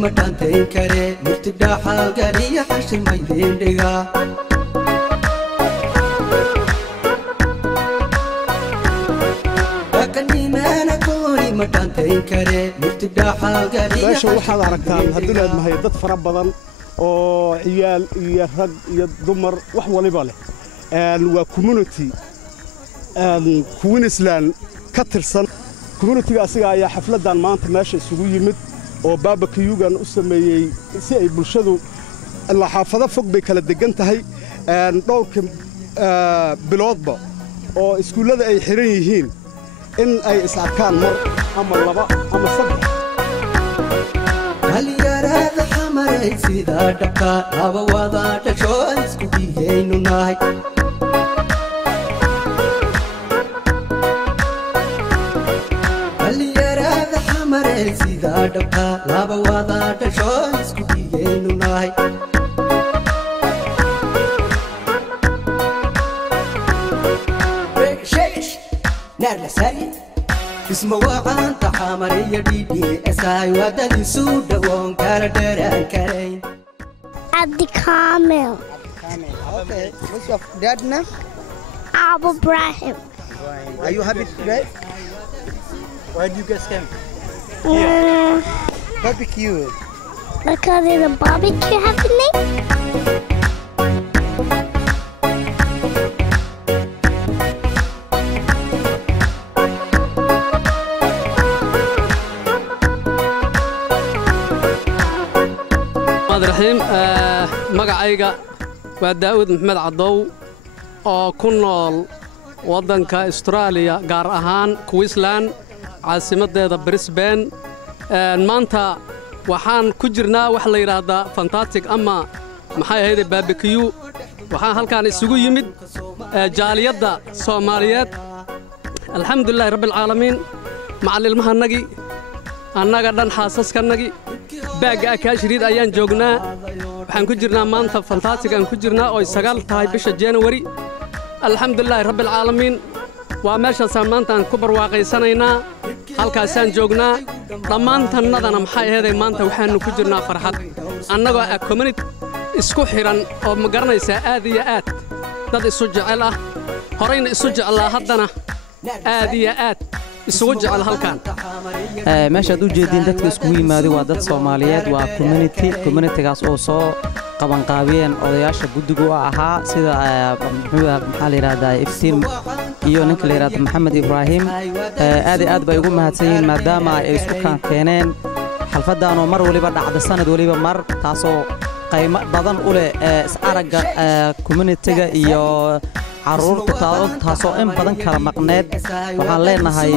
متانتين كره مرتدا حالقالي حشر ميدين دغا لكني ما نكوني متانتين كره مرتدا حالقالي meesha waxaad aragtaan haddii aad mahay dad fara badan oo ciyaal iyo rag iyo dumar wax waliba leh waa community Queensland ka tirsan community-ga asiga ayaa xafladan maanta meesha isugu yimid oo barbecue-gan u sameeyay si ay bulshadu la xaafado fog bay kala degan tahay dhowrka biloodba oo iskuulada ay xiran yihiin in ay is arkaan mar ama laba ama saddex hal yaraada xamaray sida dhabka aba wada dhasho isku dhigaynu nahay sida dhabka laba wada dhasho isku dhigaynu nahay sheesh naarla sari isma waan taxamariya DDSI wadani suu dhawoon kala dheeraan karayn Abdi Kamil. Okay, what's your dad's name? Abu Ibrahim. Are you happy today? Why did you guys come? Barbecue. Because there's a barbecue happening. الرحيم magacayga waa Daawud Maxamed Cadow oo ku nool wadanka Australia gaar ahaan Queensland caasimadeeda Brisbane maanta waxaan ku jirnaa wax la yiraahdo fantastic ama maxay ahayd barbecue waxaan halkaan isugu yimid jaaliyada Soomaaliyeed alxamdulillah rabbil caalamiin macallilmahanagi annaga dhan xaasaskanagi baaga ka shiriid ayaan joognaa waxaan ku jirnaa maanta fantastic aan ku jirnaa oo 9 tahay bisha January alxamdulillah rabbil caalamiin waa meesha maanta aan ku barwaaqaysanaynaa halkaasaan joognaa dhammaantannadana maxay ahayd maanta waxaanu ku jirnaa farxad annagoo community isku xiran oo ma garanaysaa aad iyo aad dad isu jecel ah horeyna isu jeclaa haddana aad iyo aad isugu jecel halkaan meesha aad u jeedin dadka isku yimaado waa dad Soomaaliyeed waa community-gaas oo soo qaban qaabiyeen odayaasha guddiga ahaa sida maxaa la yiraahdaa iftiin iyo ninka la yiraahdo Maxamed Ibrahim aad bay ugu mahadsan yihiin maadaama ay isku keeneen xalfadan oo mar waliba dhacda sanad waliba mar taasoo qaymo badan u leh is aragga community-ga iyo caruurta taasoo in badan kala maqneed waxaan leenahay